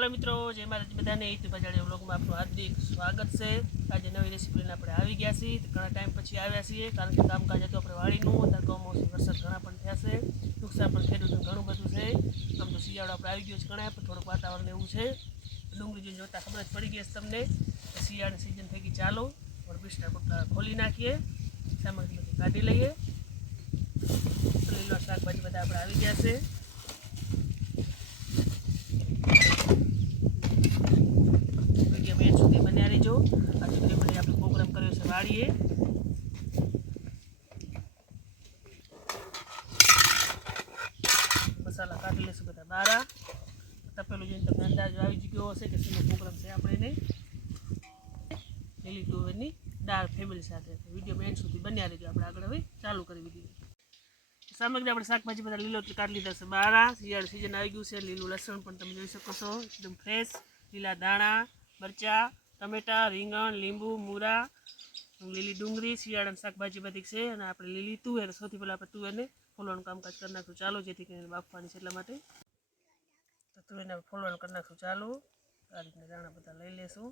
હાલો મિત્રો, જય મારા બધાને. યુટ્યુબ બજાડે બ્લોગમાં આપણું હાર્દિક સ્વાગત છે. આજે નવી રેસીપી લઈને આપણે આવી ગયા છીએ. ઘણા ટાઈમ પછી આવ્યા છીએ, કારણ કે કામકાજ હતું આપણે વાળીનું અત્યારે કમોસમી વરસાદ ઘણા પણ થયા છે. નુકસાન પણ ખેડૂતનું ઘણું બધું છે. આમ તો શિયાળો આપણે આવી ગયો છે ઘણા, પણ થોડુંક વાતાવરણ એવું છે. ડુંગળી જોઈને જોતાં ખબર જ પડી ગઈ છે તમને. શિયાળાની સિઝન થઈ ગઈ, ચાલો પણ બિસ્ટા કપડા ખોલી નાખીએ. સામગ્રી બધી કાઢી લઈએ. શાકભાજી બધા આપણે આવી ગયા છે વીડિયો મેં સુધી બન્યા રહેજો આજે બધી આપણે પ્રોગ્રામ કર્યો છે વાળીએ મસાલા કાઢી લઈશું બધા બારા તપેલું જોઈને તમને અંદાજ આવી ગયો હશે કે શું પ્રોગ્રામ છે આપણે એને લીલી તુવેરની દાળ ફેમિલી સાથે. વીડિયો મેં સુધી બન્યા રહેજો આપણે આગળ હવે. ચાલુ કરી દીધી સામગ્રી આપણે શાકભાજી બધા લીલોતરી કાઢી લીધા છે બારા. શિયાળ સિઝન આવી ગયું છે, લીલું લસણ પણ તમે જોઈ શકો છો. એકદમ ફ્રેશ લીલા દાણા મરચાં, ટમેટાં, રીંગણ, લીંબુ, મૂરા, લીલી ડુંગળી, શિયાળાની શાકભાજી બધી છે. અને આપણે લીલી તુવેર, સૌથી પહેલાં આપણે તુવેરને ફોલવાનું કામકાજ કરી નાખ્યું. ચાલો જેથી કરીને બાફવાની છે એટલા માટે. તો ફોલવાનું કરી નાખશું. ચાલુ, આ રીતના દાણા બધા લઈ લેશું.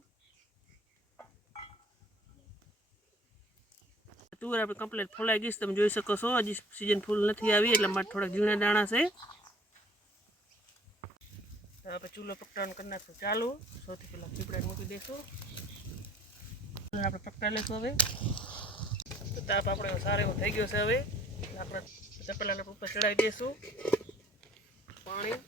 તુવેર આપણે કમ્પ્લેટ ફોલાઈ ગઈ તમે જોઈ શકો છો, હજી સિઝન ફૂલ નથી આવી, એટલે મારે થોડાક ઝીણા દાણા છે. આપણે ચૂલો પકડાવાનું કરી નાખશું. ચાલુ, સૌથી પહેલાં પીપળાને મૂકી દઈશું આપણે પકડા લઈશું હવે. તાપ આપણે સારો એવો થઈ ગયો છે હવે. આપણે તપેલાને ઉપર ચડાવી દઈશું પાણી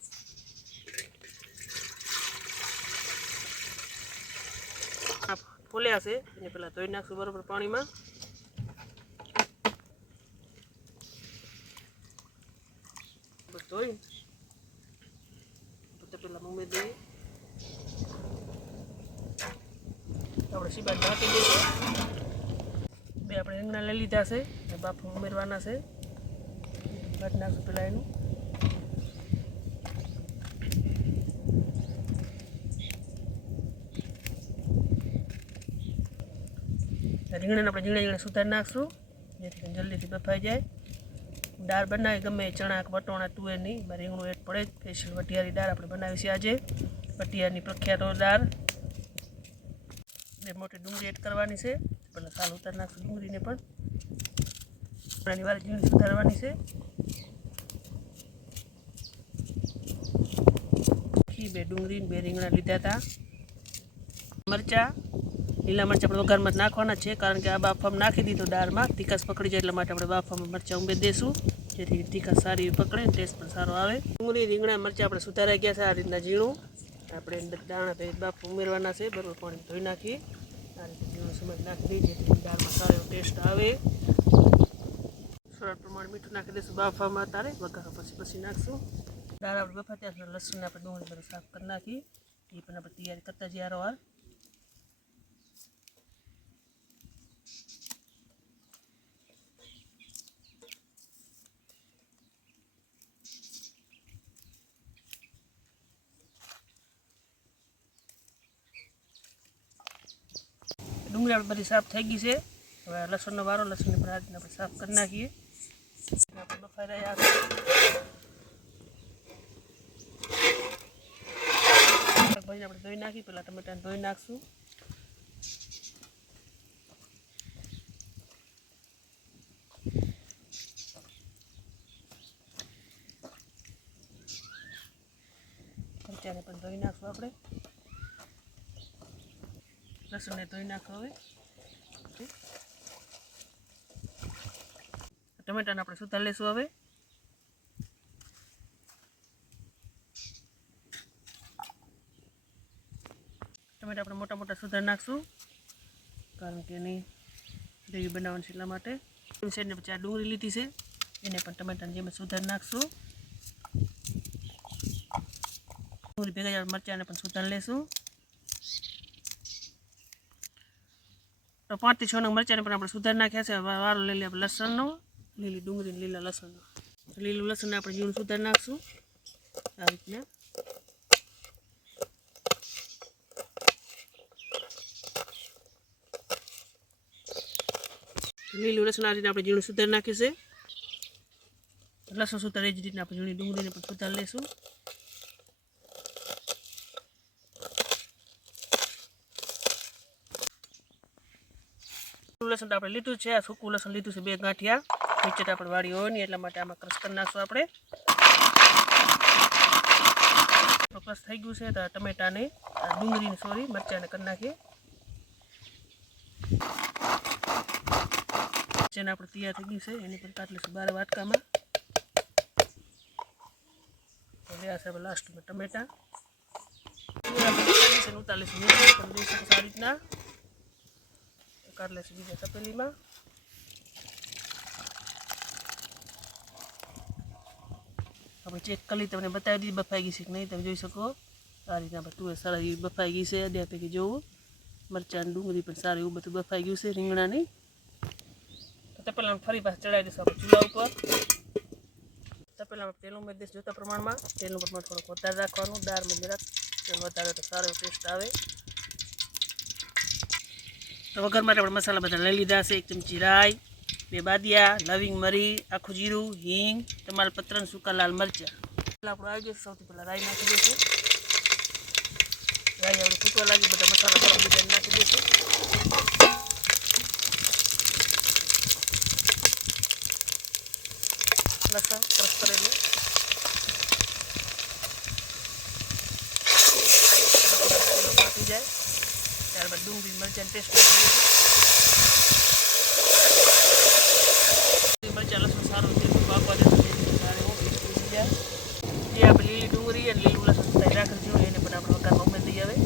આ ફૂલ્યા છે. એને પહેલાં ધોઈ નાખશું બરોબર પાણીમાં. ધોઈ. તો પેલા મમ્મી દઈએ આપણે સીબા ઢાંકી દઈએ. બે આપણે રીંગણા લઈ લીધા છે. બાફો ઉમેરવાના છે. કાઢી નાખશું પેલા એનું. રીંગણાને આપણે ઝીણા ઝીણા સુધારી નાખશું. જેથી જલ્દીથી બફાઈ જાય. દાળ બનાવી ગમે ચણાક, વટોણા, તુવેરની. રીંગણું એડ પડે. સ્પેશિયલ વટિયારી દાળ આપણે બનાવી છે આજે. વટિયારની પ્રખ્યાત દાળ. બે મોટી ડુંગળી એડ કરવાની છે. પહેલાં સાલ ઉતારી નાખશું ડુંગળીને પણ. આપણાની વારે ઝીણી સુધારવાની છે. બે ડુંગળી બે રીંગણા લીધા હતા. મરચાં. લીલા મરચાં આપણે વઘારમાં નાખવાના છે, કારણ કે આ બાફામાં નાખી દીધો દાળમાં. તીખાસ પકડી જાય એટલા માટે આપણે બાફામાં મરચાં ઉમેરી દઈશું જેથી તીખાસ સારી પકડે ટેસ્ટ પણ સારો આવે. ડુંગળી, રીંગણા, મરચાં આપણે સુધારાઈ ગયા છે આ રીતના ઝીણું. આપણે અંદર દાણા પછી બાફ ઉમેરવાના છે, બરોબર પાણી ધોઈ નાખીએ. આ રીતે ઝીણું સમજ નાખી દઈએ, જેથી દાળમાં સારો એવો ટેસ્ટ આવે. થોડા પ્રમાણે મીઠું નાખી દઈશું બાફામાં તારે વઘારો પછી પછી નાખશું. દાળ આપણે બફા ત્યાં લસણ આપણે ડુંગળી બધું સાફ કરી નાખી એ પણ આપણે તૈયારી કરતા જઈએ વાર ડુંગળી બધી સાફ થઈ ગઈ છે. હવે લસણનો વારો, લસણની રીતના આપણે સાફ કરી નાખીએ. આપણે બફાઈ રહ્યા આપણે ધોઈ નાખી, પહેલાં ટમેટાને ધોઈ નાખશું મરચાંને પણ ધોઈ નાખશું આપણે લસણને ધોઈ નાખો હવે. ટમેટાને આપણે સુધાર લઈશું હવે. ટમેટા આપણે મોટા મોટા સુધાર નાખશું. કારણ કે એની ગ્રેવી બનાવવાની છે એટલા માટે. સાઈડને પછી આ ડુંગળી લીધી છે. એને પણ ટમેટાની જેમ સુધાર નાખશું. ડુંગળી ભેગા મરચાંને પણ સુધાર લેશું તો પાંચથી છ નંગ મરચાંને પણ આપણે સુધાર નાખ્યા છે. વારો લઈ લઈએ આપણે લસણનો. લીલી ડુંગળી લીલા લસણનો. લીલું લસણને આપણે જીણું સુધાર નાખશું. આ રીતના. લીલું લસણ આ રીતે આપણે ઝીણું સુધાર નાખ્યું છે. લસણ સુધાર એ જ રીતના આપણે ઝીણી ડુંગળીને પણ સુધાર લઈશું. લસણ તો આપણે લીધું છે. આ સૂકું લસણ લીધું છે બે ગાંઠિયા. નીચે આપણે વાળી હોય ને, એટલા માટે આમાં ક્રશ કરી નાખશું આપણે. ક્રશ થઈ ગયું છે. તો ટમેટાને ડુંગળીને સોરી મરચાંને કરી નાખીએ. જેને આપણે તૈયાર થઈ ગયું છે, એની પર કાઢ લઈશું બાર વાટકામાં. હવે આ છે લાસ્ટમાં ટમેટા. છો આ રીતના. કાઢ લઈશું બીજા તપેલીમાં આપણે ચેક કરી તમને બતાવી દીધી બફાઈ ગઈ છે કે નહીં તમે જોઈ શકો આ રીતના બધું સારા એવી બફાઈ ગઈ છે અડ્યા પૈકી જોવું મરચાં ડુંગળી પણ સારું એવું બધું બફાઈ ગયું છે રીંગણાની તપેલા ફરી પાછા ચડાવી દઈશું આપણે ચૂલા ઉપર તપેલામાં તેલ ઉમેરી દઈશું જોતા પ્રમાણમાં તેલનું પ્રમાણ થોડુંક વધારે રાખવાનું દાળ જરાક તેલ વધારે તો સારો ટેસ્ટ આવે તો વઘાર માટે આપણે મસાલા બધા લઈ લીધા છે એક ચમચી રાઈ બે બાદિયા લવિંગ મરી આખું જીરું હિંગ તમારા પત્રન સૂકા લાલ મરચાં પહેલાં આપણે આવી ગયું સૌથી પહેલાં રાઈ નાખી દઈશું રાઈ આપણે ફૂટવા લાગી બધા મસાલા ગરમ બીજા નાખી દઈશું લસણ ક્રશ કરેલું પાકી જાય ત્યારબાદ ડુંગળી મરચાં નાખી દઈશું મરચાં, લસણ સારું છે પાકવા જાય જે આપણે લીલી ડુંગળી અને લીલું લસણ તૈયાર રાખીશું. એને પણ આપણે વઘારમાં ઉમેરી હવે.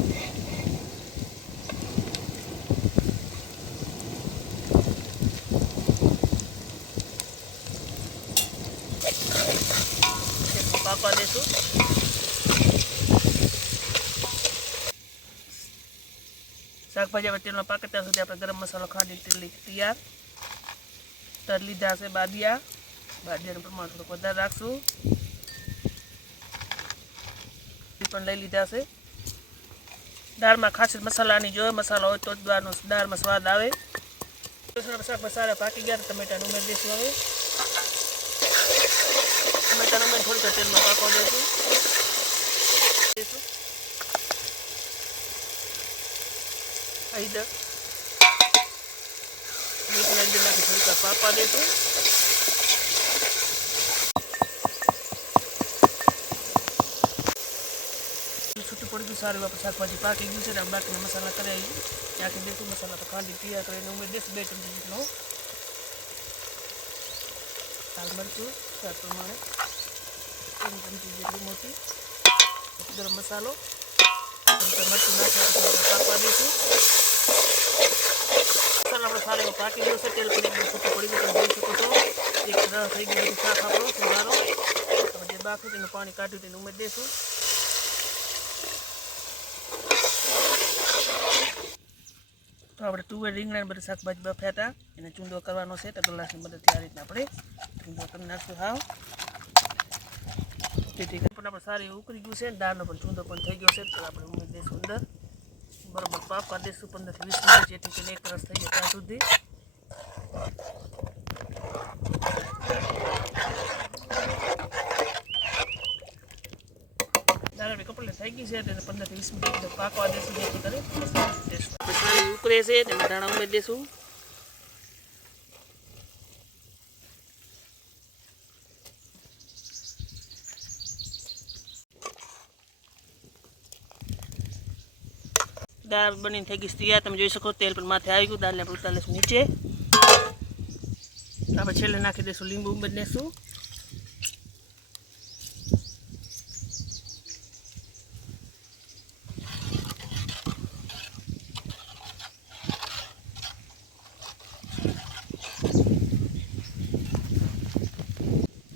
તેલમાં પાકવા દેશું શાકભાજી આપણે તેલમાં પાકે, ત્યાં સુધી આપણે ગરમ મસાલો ખાંડી તેલી તૈયાર. તર લીધા છે બાદિયા. બાદિયાનું પ્રમાણ થોડુંક વધારે રાખશું. પણ લઈ લીધા છે. દાળમાં ખાસ મસાલાની જોઈએ મસાલો હોય તો જ દાળનો દાળમાં સ્વાદ આવે. શાક મસાલા પાકી ગયા ટમેટાનું ઉમેરી દઈશું હવે. ટમેટાનું ઉમેરી થોડીક તેલમાં પાકવા દઈશું. દઈશું હળદર મીઠ હળદર નાખી થોડીક વાર પાકવા દઈશું છૂટું પડી ગયું સારું આપણે શાકભાજી પાકી ગયું છે ને બાકીના મસાલા કરી નાખી દઈશું મસાલા તો ખાંડી તૈયાર કરીને ઉમેરી દઈશું બે ચમચી જેટલો લાલ મરચું સ્વાદ પ્રમાણે ત્રણ ચમચી જેટલી મોટી ગરમ મસાલો મરચું નાખી પાકવા દઈશું મસાલા આપણો સારો પાકી ગયો છે. તેલ પણ એકદમ છૂટું પડી ગયું તમે જોઈ શકો છો. એક રસ થઈ ગયું બધું શાક આપણો સુધારો આપણે જે બાકી તેનું પાણી કાઢ્યું તેને ઉમેરી દઈશું. તો આપણે તુવેર રીંગણા બધા શાકભાજી બફ્યા હતા. એને ચૂંદો કરવાનો છે, તો ગ્લાસની મદદથી આ રીતના આપણે ચૂંદો કરી નાખશું. હાવ. તેથી પણ આપણે સારી ઉકળી ગયું છે દાળનો પણ ચૂંદો પણ થઈ ગયો છે, તો આપણે ઉમેરી દઈશું અંદર. બરોબર પાકવા દઈશું પંદર વીસ મિનિટ જેથી કરીને એક રસ થઈ જાય ત્યાં સુધી. આપણી કપડે થઈ ગઈ છે તેને પંદર વીસ મિનિટ પાકવા દઈશું જેથી કરી ઉકળે છે તેમાં ધાણા ઉમેરી દઈશું. દાળ બનીને થઈ ગઈ તૈયાર. તમે જોઈ શકો તેલ પણ માથે આવી ગયું. દાળને આપણે ઉતારી લઈશું નીચે. આપણે છેલ્લે નાખી દઈશું લીંબુ ઉમેરી દઈશું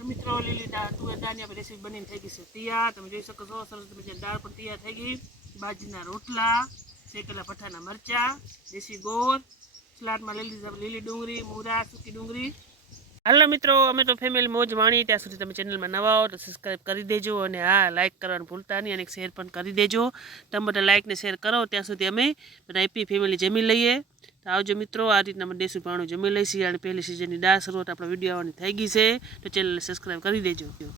મિત્રો, લીલી દાળ, તુવેર દાળની આપણી રેસીપી થઈ ગઈ છે તૈયાર. તમે જોઈ શકો છો, સરસ તમે દાળ પણ તૈયાર થઈ ગઈ. બાજરીના રોટલા. શેકેલા પઠાના મરચાં, દેશી ગોળ સલાડમાં લીલી લીલી ડુંગળી, મૂરા, સૂકી ડુંગળી. હાલો મિત્રો, અમે તો ફેમિલી મોજ માણી, ત્યાં સુધી તમે ચેનલમાં નવા હો તો સબસ્ક્રાઈબ કરી દેજો અને હા લાઇક કરવાનું ભૂલતા નહીં અને શેર પણ કરી દેજો. તમે બધા લાઇકને શેર કરો, ત્યાં સુધી અમે બધા એપી ફેમિલી જમી લઈએ. તો આવજો મિત્રો, આ રીતના અમે દેશી પાણું જમી લઈશું અને પહેલી સિઝનની દાળ શરૂઆત આપણો વીડિયો આવવાની થઈ ગઈ છે. તો ચેનલને સબસ્ક્રાઈબ કરી દેજો.